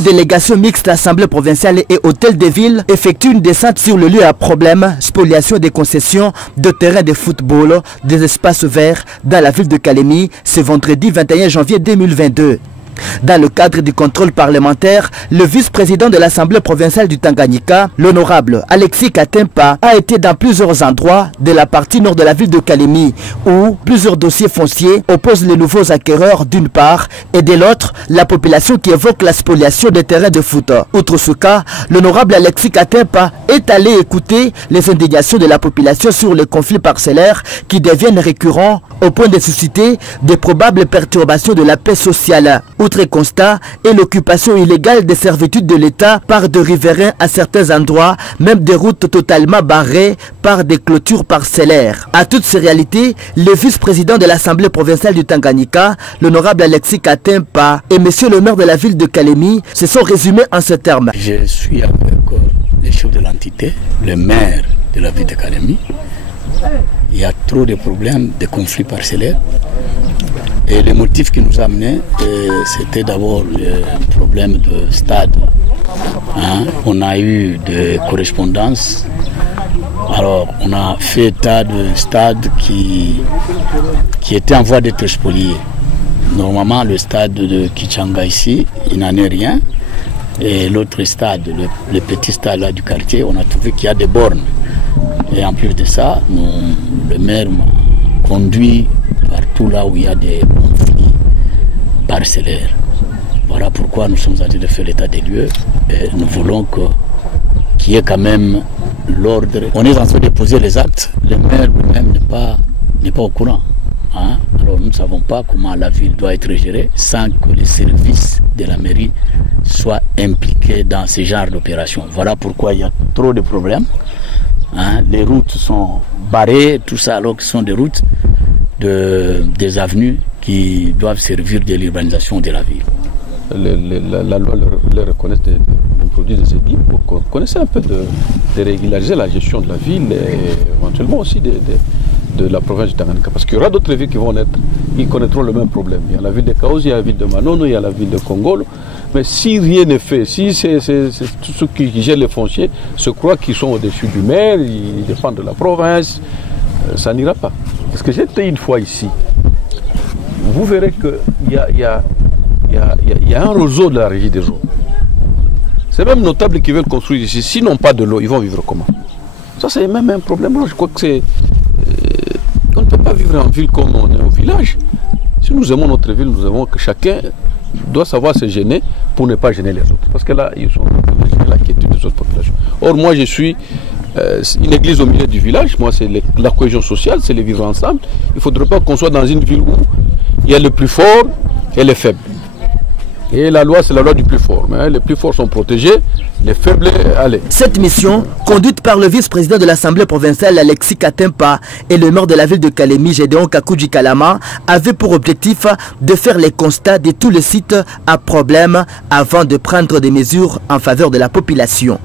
Une délégation mixte Assemblée provinciale et Hôtel de Ville effectue une descente sur le lieu à problème, spoliation des concessions de terrains de football, des espaces verts dans la ville de Kalemi ce vendredi 21 janvier 2022. Dans le cadre du contrôle parlementaire, le vice-président de l'Assemblée provinciale du Tanganyika, l'honorable Alexis Katempa, a été dans plusieurs endroits de la partie nord de la ville de Kalemi, où plusieurs dossiers fonciers opposent les nouveaux acquéreurs d'une part, et de l'autre, la population qui évoque la spoliation des terrains de foot. Outre ce cas, l'honorable Alexis Katempa est allé écouter les indignations de la population sur les conflits parcellaires qui deviennent récurrents au point de susciter des probables perturbations de la paix sociale. Outre constat est l'occupation illégale des servitudes de l'État par des riverains à certains endroits, même des routes totalement barrées par des clôtures parcellaires. À toutes ces réalités, le vice-président de l'Assemblée provinciale du Tanganyika, l'honorable Alexis Katempa et monsieur le maire de la ville de Kalemi se sont résumés en ces termes. Je suis avec les chefs de l'entité, le maire de la ville de Kalemi. Il y a trop de problèmes, de conflits parcellaires. Et le motif qui nous a amenés, c'était d'abord le problème de stade. On a eu des correspondances. Alors, on a fait état de stade qui était en voie d'être spolié. Normalement, le stade de Kichanga ici, il n'en est rien. Et l'autre stade, le petit stade là du quartier, on a trouvé qu'il y a des bornes. Et en plus de ça, le maire m'a conduit partout là où il y a des conflits parcellaires. Voilà pourquoi nous sommes en train de faire l'état des lieux. Et nous voulons qu'il y ait quand même l'ordre. On est en train de poser les actes. Le maire lui-même n'est pas au courant. Alors nous ne savons pas comment la ville doit être gérée sans que les services de la mairie soient impliqués dans ce genre d'opération. Voilà pourquoi il y a trop de problèmes. Les routes sont barrées, tout ça, alors que ce sont des routes, des avenues qui doivent servir de l'urbanisation de la ville. La loi leur reconnaît des produits de CEDI pour qu'on connaisse un peu de régulariser la gestion de la ville et éventuellement aussi de la province du Tanganyika. Parce qu'il y aura d'autres villes qui vont naître, ils connaîtront le même problème. Il y a la ville de Kaozi, il y a la ville de Manono, il y a la ville de Kongolo. Mais si rien n'est fait, si c'est tous ceux qui gèrent les fonciers se croient qu'ils sont au-dessus du maire, ils dépendent de la province, ça n'ira pas. Parce que j'étais une fois ici, vous verrez qu'il y a un réseau de la régie des eaux. C'est même notable qui veulent construire ici. S'ils n'ont pas de l'eau, ils vont vivre comment? Ça, c'est même un problème. Je crois que c'est... on ne peut pas vivre en ville comme on est au village. Si nous aimons notre ville, nous aimons que chacun doit savoir se gêner pour ne pas gêner les autres. Parce que là, ils sont la quiétude des autres populations. Or, moi, je suis une église au milieu du village. Moi, c'est la cohésion sociale, c'est les vivre ensemble. Il ne faudrait pas qu'on soit dans une ville où il y a le plus fort et les faibles. Et la loi, c'est la loi du plus fort. Mais les plus forts sont protégés, les faibles, allez. Cette mission, conduite par le vice-président de l'Assemblée provinciale Alexis Katempa et le maire de la ville de Kalemi, Gédéon Kakouji Kalama, avait pour objectif de faire les constats de tous les sites à problème avant de prendre des mesures en faveur de la population.